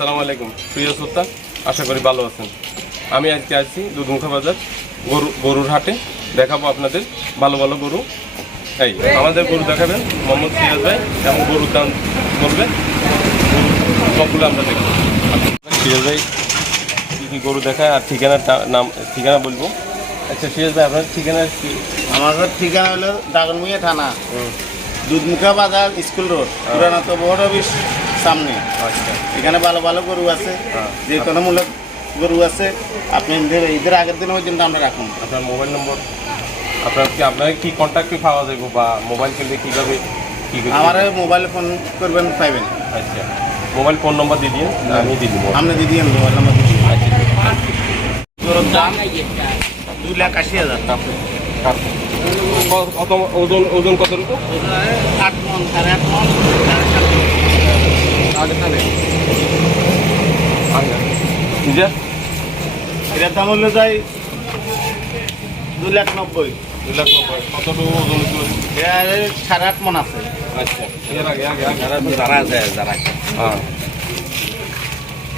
আসসালামু আলাইকুম প্রিয় শ্রোতা আশা করি ভালো আছেন। আমি আজকে আসছি দুধমুখা বাজার গরু গরুর হাটে। দেখাবো আপনাদের ভালো ভালো গরু। এই আমাদের গরু দেখাবেন মোহাম্মদ সিরাজ ভাই এবং গরুর দাম করবে সবগুলো আমরা দেখব। সিরাজ ভাই কী গরু দেখায় আর ঠিকানার নাম ঠিকানা বলব? আচ্ছা সিরাজ ভাই আপনার ঠিকানা কি? আমাদের ঠিকানা হলো দাগনমিয়া থানা। দুধমুখা বাজার স্কুল রোড পুরানা তো বোর্ড অফিস। সামনে। আচ্ছা। এখানে ভালো ভালো গরু আছে হ্যাঁ। যে কোনো মূলক গরু আছে আপনি ঈদের ঈদের আগের দিন পর্যন্ত আমরা রাখুন। আপনার মোবাইল নম্বর আপনার কি আপনার কি কন্ট্যাক্টে পাওয়া যাবে বা মোবাইল কিনলে কীভাবে কী আমার মোবাইল ফোন করবেন পাইবেন। আচ্ছা। মোবাইল ফোন নম্বর দিয়ে দিন আমি দিয়ে দিব। আপনি দিদি মোবাইল নাম্বার দিচ্ছি আচ্ছা গরুর দাম দুই লাখ আশি হাজার। ওজন ওজন কত রকম আট মন সাড়ে আট মন। এটার দাম হলো যাই দুই লাখ নব্বই দুই লাখ নব্বই কতটুকু ওজন সাড়ে আট মন আছে আচ্ছা যারা আছে যারা হ্যাঁ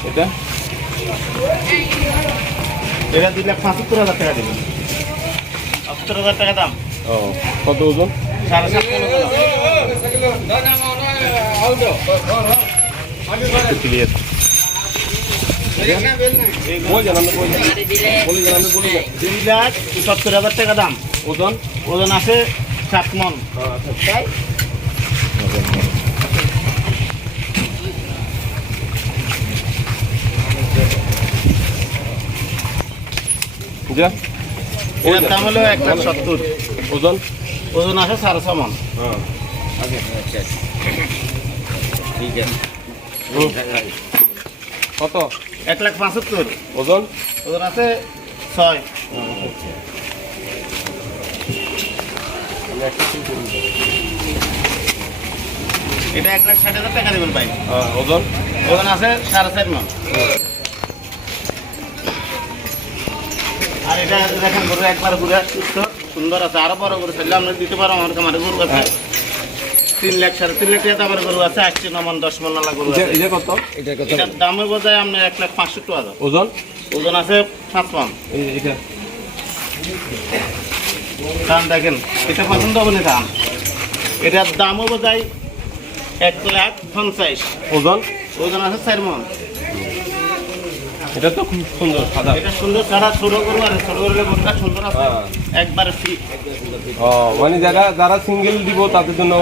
এটা এটা দুই লাখ পঁচাত্তর হাজার টাকা দেবেন পঁচাত্তর হাজার টাকা দাম ও কত ওজন সাড়ে সাত। ক্লিয়ার সত্তর হাজার টাকা দাম। ওজন ওজন আছে সাত মন। এটার দাম হলো এক লাখ সত্তর। ওজন? ওজন আছে সাড়ে ছ মন। হ্যাঁ। ঠিক আছে। কত? এক লাখ পঁচাত্তর। ওজন? ওজন আছে ছয়। এটা এক লাখ ষাট হাজার টাকা দেবেন ভাই। হ্যাঁ ওজন? ওজন আছে সাড়ে চার মন। আর এটা দেখেন গরু একবার ঘুরে সুস্থ সুন্দর আছে। আরও বড় গরু চাইলে আমরা দিতে পারো আমার কামারে গরু আছে। তিন লাখ সাড়ে তিন লাখ টাকা দামের গরু আছে আটটি ন মন দশ মন নালা গরু এটা কত? এটা কত? এটার দামের বোঝায় আপনার এক লাখ পাঁচশো টাকা ওজন? ওজন আছে সাত মন। ধান এটা। দেখেন এটা পছন্দ হবে না ধান এটার দামও বোঝায় এক লাখ পঞ্চাশ। ওজন? ওজন আছে চার মন। এটা তো খুব সুন্দর সাদা। এটা সুন্দর ছাড়া ছোট গরু আর ছোট গরুর গরুটা সুন্দর আছে। হ্যাঁ। একবার ফ্রি ও মানে যারা যারা সিঙ্গেল দিব তাদের জন্য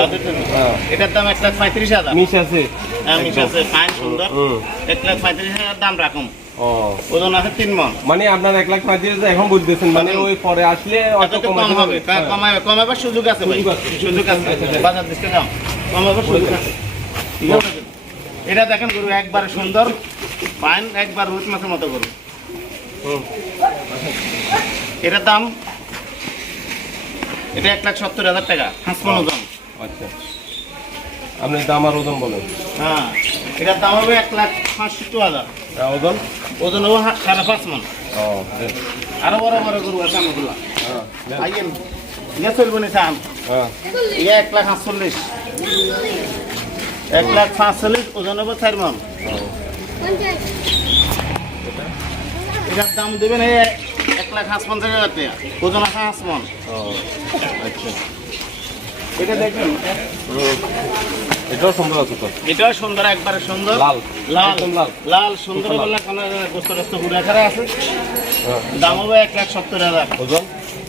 হ্যাঁ। এটার দাম এক লাখ পঁয়ত্রিশ হাজার। মিশ আছে। আছে ফাইন সুন্দর। হুম এক লাখ পঁয়ত্রিশ হাজার দাম রাখুন। ওজন আছে তিন মন। মানে আপনার এক লাখ পঁয়ত্রিশ এখন বলতেছেন মানে ওই পরে আসলে অত কম হবে। হ্যাঁ। কমাবে কমাবার সুযোগ আছে ভাই। সুযোগ আছে। আছে। আচ্ছা, আচ্ছা। বাজার দাম। কমাবার সুযোগ আছে। ঠিক আছে? এটা দেখেন গরু একবার সুন্দর। ফাইন একবার রুট মাছের মতো করুন। এটার দাম এটা এক লাখ সত্তর হাজার টাকা হাঁসমন ওজন। আচ্ছা। আপনি দাম আর ওজন বলেন। হ্যাঁ এটার দাম হবে এক লাখ পাঁচষট্টি হাজার। ওজন? ওজন হবে সাড়ে পাঁচ মন। আরও বড় বড় গরু আছে আমাগুলা। হ্যাঁ আইয়েন ইয়ে চলবে না চান। হ্যাঁ। ইয়ে এক লাখ আটচল্লিশ। এক লাখ পাঁচচল্লিশ ওজন হবে চার মন এটার দাম দেবেন এক লাখ হাঁস পঞ্চাশ হাজার টাকা। ওজন আছে হাঁস মন ও আচ্ছা। এটা দেখবেন এটাও সুন্দর আছে তো। এটাও সুন্দর একবারে সুন্দর। লাল। লাল। লাল। লাল সুন্দর বলে কোনো গোস্ত টোস্ত ঘুরে খারা আছে? হ্যাঁ দাম হবে এক লাখ সত্তর হাজার। ওজন?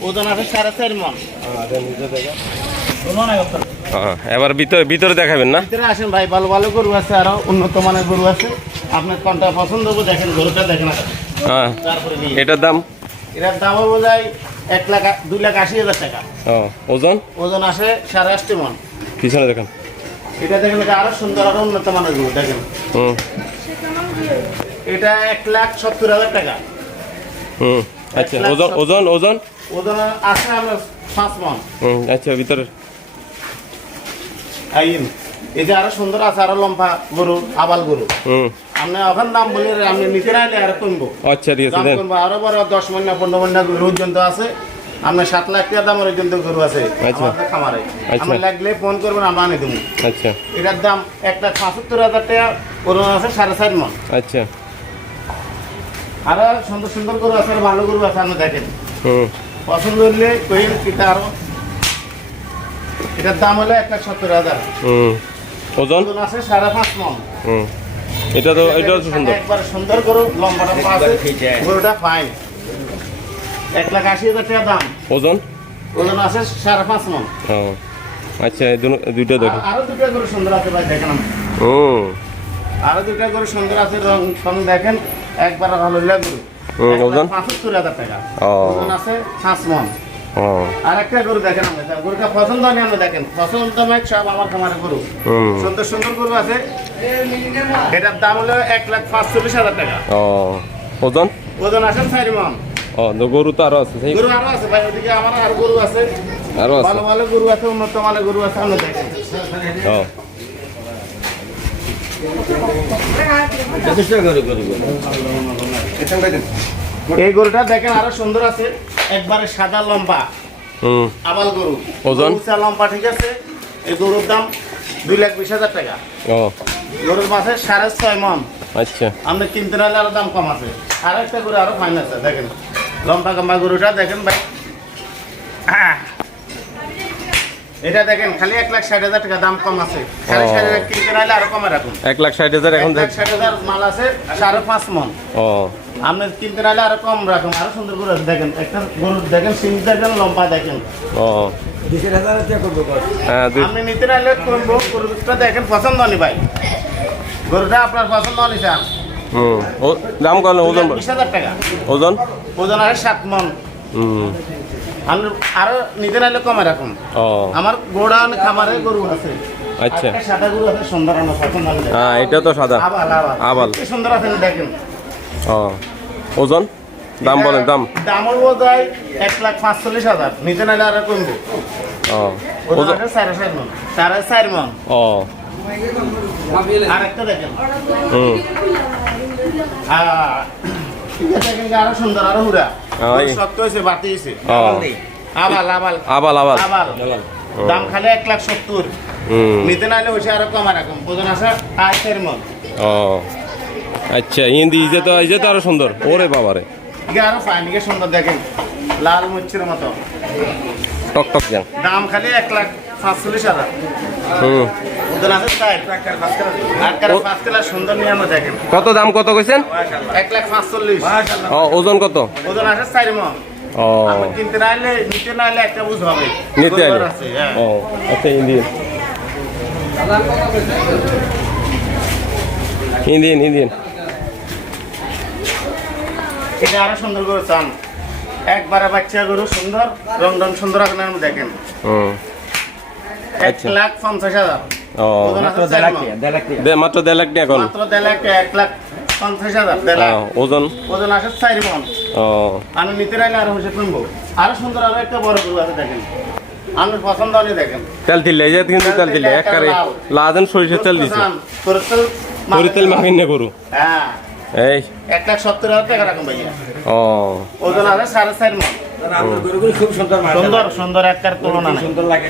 ওজন আছে সাড়ে চার মন। হ্যাঁ অত। হ্যাঁ। এবার ভিতরে ভিতরে দেখাবেন না? ভিতরে আসেন ভাই ভালো ভালো গরু আছে আরও উন্নত মানের গরু আছে। আপনার কোনটা পছন্দ হবে দেখেন গরুটা দেখেন হ্যাঁ। তারপরে এটার দাম? এটার দাম হবে বোধহয় এক লাখ দুই লাখ আশি হাজার টাকা। ওজন? ওজন আসে সাড়ে আটটি মন। পিছনে দেখেন। এটা দেখেন আরও সুন্দর আরও উন্নত মানের গরু দেখেন। হুম। এটা এক লাখ সত্তর হাজার টাকা। হুম আচ্ছা ওজন ওজন ওজন? ওজন আছে আমরা পাঁচ মন। হুম আচ্ছা ভিতরে আইন। এই যে আরও সুন্দর আছে আরও লম্বা গরু আবাল গরু। হুম। আপনি এখন দাম বলে আপনি নিচে রাখলে আরও কমবো আচ্ছা ঠিক আছে কমবো আরও বড় দশ মন না পনেরো মন না গরু পর্যন্ত আছে। আপনার সাত লাখ টাকা দামের কিন্তু গরু আছে আচ্ছা। আমাদের খামারে। আচ্ছা। আমার লাগলে ফোন করবেন আমরা আনি দেবো। আচ্ছা। এটার দাম এক লাখ পঁচাত্তর হাজার টাকা গরু আছে সাড়ে চার মন। আচ্ছা। আরও সুন্দর সুন্দর গরু আছে আর ভালো গরু আছে আপনি দেখেন। হুম। পছন্দ হলে কইন কিটা আরও। এটার দাম হলো এক লাখ সত্তর হাজার। হুম। ওজন? ওজন আছে সাড়ে পাঁচ মন। হুম। এটা তো এটাও তো সুন্দর। একবার সুন্দর গরু লম্বা লম্বা আছে গরুটা ফাইন এক লাখ আশি হাজার টাকা দাম। ওজন? ওজন আছে সাড়ে পাঁচ মন। ও আচ্ছা এই দুটো- দুইটা দেখো। আরও দুটো গরু সুন্দর আছে ভাই দেখেন। হুম আরও দুটো গরু সুন্দর আছে রং সং দেখেন একবার ভালো লাগবে ওজন? পঁচাত্তর হাজার টাকা। ও। ওজন আছে পাঁচ মন। ও আর একটা গরু দেখেন গরুটা পছন্দ আমরা দেখেন। পছন্দ নয় সব আমার খামারে গরু। সুন্দর সুন্দর গরু আছে। এটার দাম হলো এক লাখ পাঁচচল্লিশ হাজার টাকা। ওজন? ওজন আছে চারি মন। ও তো গরু তো আরও আছে গরু আরও আছে ভাই ওদিকে আমার আর গরু আছে। আরও আছে? ভালো ভালো গরু আছে উন্নত মানের গরু আছে আমরা দেখেন। ও। এই গরুটা দেখেন আরও সুন্দর আছে। একবারে সাদা লম্বা। হুম। আবাল গরু। ওজন? লম্বা ঠিক আছে? এই গরুর দাম দুই লাখ বিশ হাজার টাকা। ও। গরুর মাসে সাড়ে ছয় মন। আচ্ছা। আপনি কিনতে নাহলে আরও দাম কম আছে। আর একটা গরু আরও ফাইন আছে দেখেন। লম্বা কম্বা গরুটা দেখেন ভাই! এটা দেখেন খালি এক লাখ ষাট হাজার টাকা দাম কম আছে। ও। ষাট হাজার কিনতে নাহলে আরও কমে রাখুন। এক লাখ ষাট হাজার এখন লাখ ষাট হাজার মাল আছে সাড়ে পাঁচ মন। ও। আপনি কিনতে নাহলে আরও কম রাখুন আরও সুন্দর গরু আছে দেখেন। একটা গরু দেখেন সিং দেখেন লম্বা দেখেন। ও। হ্যাঁ আপনি নিতে নাহলে করব গরুটা দেখেন পছন্দ হয়নি ভাই। গরুটা আপনার পছন্দ হয়নি স্যার। হুম। ও দাম কত ওজন। বিশ হাজার টাকা। ওজন? ওজন আছে সাত মন। হুম। আপনি আরও নিতে নাহলে কমে রাখুন। ও। আমার গোড়ান খামারে গরু আছে। আচ্ছা। আরেকটা সাদা গরু আছে সুন্দর। হ্যাঁ এটা তো সাদা। আবাল। সুন্দর আছে দেখেন। ও। ওজন? দাম বলেন দাম। দাম বোধ হয় এক লাখ পাঁচচল্লিশ হাজার। নিতে নাহলে আরও কমবে। ও। ওজন সাড়ে চার মন সাড়ে চার মন। ও। আর একটা দেখেন হুম আরও সুন্দর আরও হুরা ওই। শক্ত হয়েছে বাতি হয়েছে ও। আবাল আবাল। আবাল আবাল। আবাল। দাম খালি এক লাখ সত্তর। হুম। নিতে নাহলে হয়েছে আরও কমা ওজন আছে মন। ও। আচ্ছা হিন্দি ইজে তো ইজে তো আরও সুন্দর। ওরে বাবারে। এদিকে আরও ফাইন সুন্দর দেখেন। লাল মুচ্ছির মতো। টক টক যান। দাম খালি এক লাখ সাতচল্লিশ হাজার। হুম। কারা কত দাম কত কইছেন? ওজন কত? ওজন আছে চার মন ও। কিনতে নাইলে নিতে নাইলে একটা বুঝ হবে। নিতে হ্যাঁ। ও আচ্ছা ইন্ডিয়ান। Indian Indian. এটা আরও সুন্দর গরু চান। একবারে বাচ্চা গরু সুন্দর রং রং সুন্দর আপনার দেখেন। এক আচ্ছা। লাখ পঞ্চাশ হাজার। ও মাত্র দেড় লাখ টাকা এখন মাত্র দেড় লাখ এক লাখ পঞ্চাশ হাজার দেড় লাখ। ওজন? ওজন আছে চার ও। আমি নিতে নাইলে আরও হয়েছে কিনবো আরও সুন্দর আরও একটা বড় গরু আছে দেখেন। আমি পছন্দ হলে দেখেন। তেল দিলে এই কিন্তু তেল দিলে একবারে লাদেন সরিষার তেল দিছে। তেল মাখিন। না হ্যাঁ। এই। এক লাখ সত্তর হাজার টাকা রাখুন ভাইয়া। ও। ওজন আছে সাড়ে চার মন। সুন্দর সুন্দর সুন্দর একটার তুলনা সুন্দর লাগে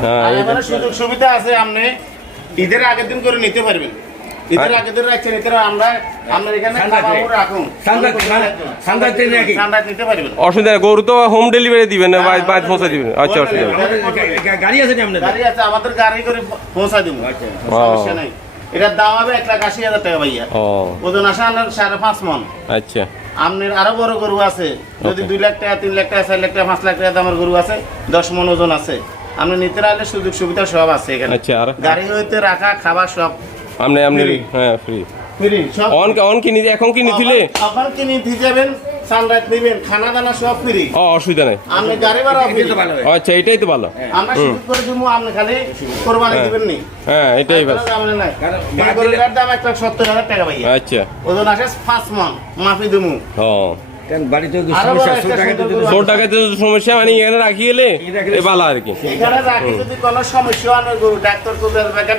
হ্যাঁ আর এই এখানে সুযোগ সুবিধা আছে আপনি ঈদের আগের দিন করে নিতে পারবেন। ঈদের আগের দিন রাখছেন ঈদের আমরা আপনার এখানে রাখুন। সান্দাতে, মানে- সান্দাতে নাকি? সান্দাতে নিতে পারবেন। অসুবিধা গরু তো হোম ডেলিভারি দিবেন না বাইরে বাইরে পৌঁছে দিবেন। আচ্ছা অসুবিধা গাড়ি আছে আপনাদের? গাড়ি আছে আমাদের গাড়ি করে পৌঁছা দিব। আচ্ছা। সমস্যা নাই। এটার দাম হবে এক লাখ আশি হাজার টাকা ভাইয়া। ও। ওজন আসে আপনার সাড়ে পাঁচ মন। আচ্ছা। আপনার আরও বড় গরু আছে। যদি দুই লাখ টাকা তিন লাখ টাকা চার লাখ টাকা পাঁচ লাখ টাকা দামের গরু আছে দশ মন ওজন আছে। আপনি নিতে রাখলে সুযোগ সুবিধা সব আছে এখানে। আচ্ছা আর? গাড়ি হইতে রাখা খাবার সব আপনি আপনি হ্যাঁ ফ্রি। ফ্রি সব অন অন কিনি এখন কিনি দিলে? আবার কি দিয়ে যাবেন। সানরাইজ দিবেন খানা দানা সব ফ্রি ও অসুবিধা নেই। আপনি গাড়ি ভাড়া ফ্রি আচ্ছা এটাই তো ভালো। আমরা সুযোগ করে দিব আপনি খালি কোরবানি হ্যাঁ। দিবেন নি হ্যাঁ এটাই ভালো। আমরা নাই। কারণ এই দাম একটা সত্তর হাজার টাকা ভাইয়া। আচ্ছা। ওজন আসে পাঁচ মন মাফি দিমু। বড় সমস্যা মানে এখানে রাখি গেলে ভালো আর কি। এখানে রাখি যদি কোনো সমস্যা হয় ডাক্তার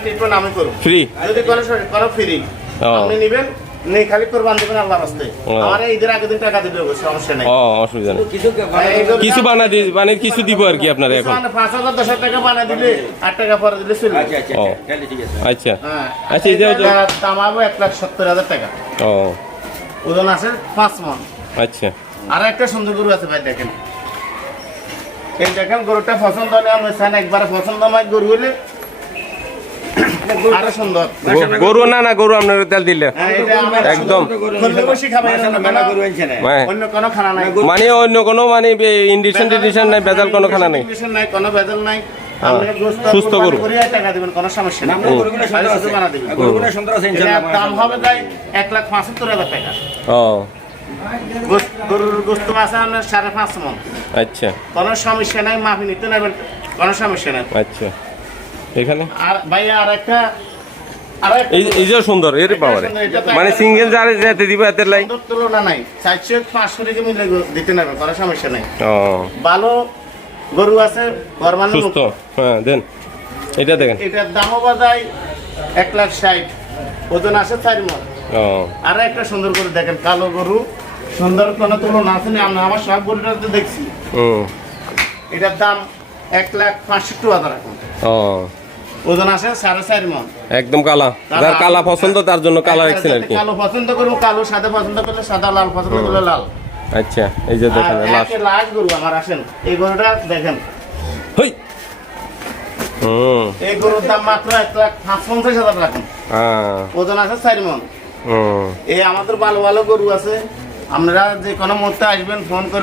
ট্রিটমেন্ট আমি করব। ফ্রি যদি কোনো ফ্রি আপনি নেবেন নেই খালি কোরবান দেবেন আল্লাহর রাস্তে ও। আমার ঈদের আগের দিন টাকা দিবে সমস্যা নেই। ও অসুবিধা নেই। কিছু বানা দি মানে কিছু দিব আর কি আপনারা এখন। মানে পাঁচ হাজার দশ হাজার টাকা বানা দিলে আট টাকা পরে দিলে চলবে। আচ্ছা আচ্ছা ঠিক আছে। আচ্ছা। হ্যাঁ আচ্ছা, এই যে- এটার দাম হবে এক লাখ সত্তর হাজার টাকা। ও। ওজন আছে পাঁচ মন। আচ্ছা। আর একটা সুন্দর গরু আছে ভাই দেখেন। এই দেখেন গরুটা পছন্দ হলে আমি চান একবারে পছন্দ আমার গরু হলে গরু না না গরু আপনার তেল দিলে। হ্যাঁ, একদম। হ্যাঁ। মানে অন্য কোনো মানে ইন্ডিশন টিডিশন নাই বেজাল কোনো খানা নেই। নাই কোনো ভেজাল নাই। আপনি সুস্থ গরু। টাকা দিবেন কোনো সমস্যা নেই। গরুগুলো সুন্দর আছে। বানা দিবেন গরুগুলো সুন্দর আছে এটার ইনশাআল্লাহ। দাম হবে তাই এক লাখ টাকা। ও। গরুর গোস্ত আপনার মন আচ্ছা। কোনো সমস্যা নাই মাফি নিতে নেবেন কোনো সমস্যা নাই। আচ্ছা। এখানে? আর ভাই আর একটা এই যে সুন্দর এর পাওয়ারে মানে সিঙ্গেল যারে যেতে দিব এতে লাই। তুলনা নাই। চারশো পাঁচশো টাকা মিলে দিতে নেবে কোনো সমস্যা নাই। ও। ভালো গরু আছে গরমানো সুস্থ। হ্যাঁ দেন। এটা দেখেন। এটার দামও বাজায় এক লাখ ষাট। ওজন আছে চার মন। ও। আর একটা সুন্দর করে দেখেন কালো গরু। সুন্দর কোনো তুলনা আছে না আমরা আমার সব গরুটাতে দেখছি। এটার দাম এক লাখ পাঁচষট্টি হাজার এখন ও। ওজন আছে সাড়ে চার মন। একদম কালা। যার কালা পছন্দ তার জন্য কালা রাখছেন আর কি? কালো পছন্দ করব কালো সাদা পছন্দ করলে সাদা লাল পছন্দ করলে লাল। আচ্ছা এই যে দেখেন গরু আমার আসেন। এই গরুটা দেখেন। হই! হুম। এই গরুর দাম মাত্র এক লাখ পাঁচ পঞ্চাশ হাজার টাকা। হ্যাঁ। ওজন আছে চার মন। এই আমাদের ভালো ভালো গরু আছে। আপনারা যে কোনো মুহূর্তে আসবেন ফোন করে